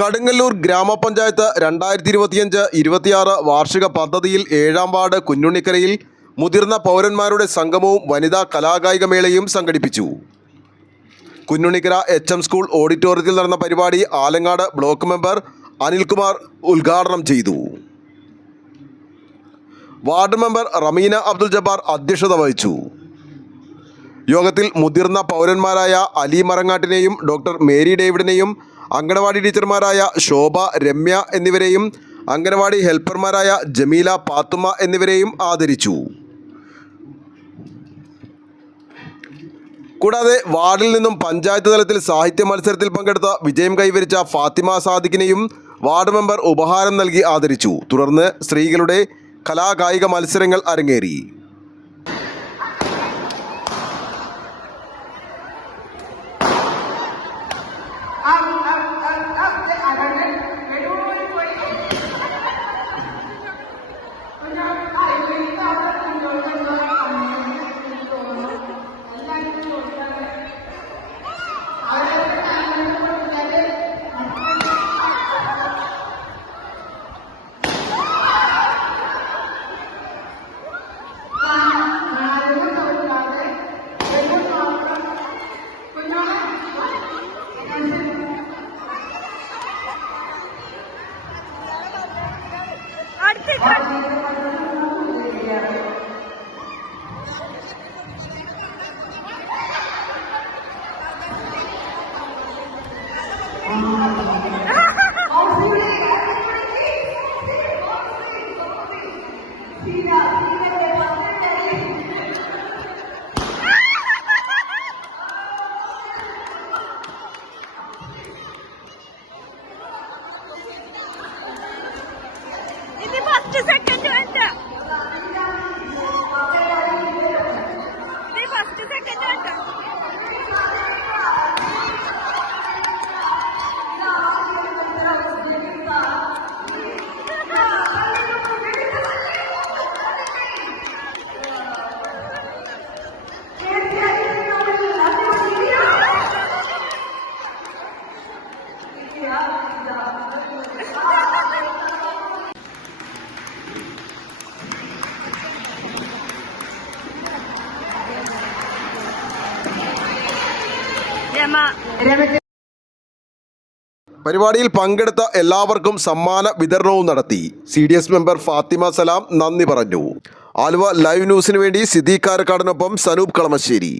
കടുങ്ങല്ലൂർ ഗ്രാമപഞ്ചായത്ത് 2025-26 വാർഷിക പദ്ധതിയിൽ 7ാം വാർഡ് കുഞ്ഞുണ്ണിക്കരയിൽ മുതിർന്ന പൗരന്മാരുടെ സംഗമവും വനിതാ കലാകായിക മേളയും സംഘടിപ്പിച്ചു. കുഞ്ഞുണ്ണിക്കര HM സ്കൂൾ ഓഡിറ്റോറിയത്തിൽ നടന്ന പരിപാടി ആലങ്ങാട് ബ്ലോക്ക് മെമ്പർ അനിൽകുമാർ ഉദ്ഘാടനം ചെയ്തു. വാർഡ് മെമ്പർ റമീന അബ്ദുൽ ജബ്ബാർ അധ്യക്ഷത വഹിച്ചു. യോഗത്തിൽ മുതിർന്ന പൗരന്മാരായ അലി മറങ്ങാട്ടിനെയും ഡോക്ടർ മേരി ഡേവിഡിനെയും അംഗനവാടി ടീച്ചർമാരായ ശോഭ, രമ്യ എന്നിവരെയും അംഗനവാടി ഹെൽപ്പർമാരായ ജമീല, പാത്തുമ്മ എന്നിവരെയും ആദരിച്ചു. കൂടാതെ വാർഡിൽ നിന്നും പഞ്ചായത്ത് തലത്തിൽ സാഹിത്യ മത്സരത്തിൽ പങ്കെടുത്ത വിജയം കൈവരിച്ച ഫാത്തിമ സാദിഖിനെയും വാർഡ് മെമ്പർ ഉപഹാരം നൽകി ആദരിച്ചു. തുടർന്ന് സ്ത്രീകളുടെ കലാകായിക മത്സരങ്ങൾ അരങ്ങേറി. പരിപാടിയിൽ പങ്കെടുത്ത എല്ലാവർക്കും സമ്മാന വിതരണവും നടത്തി. CDS മെമ്പർ ഫാത്തിമ സലാം നന്ദി പറഞ്ഞു. ആലുവ ലൈവ് ന്യൂസിനു വേണ്ടി സിദ്ദീഖ് കാരക്കാടിനൊപ്പം സനൂപ് കളമശ്ശേരി.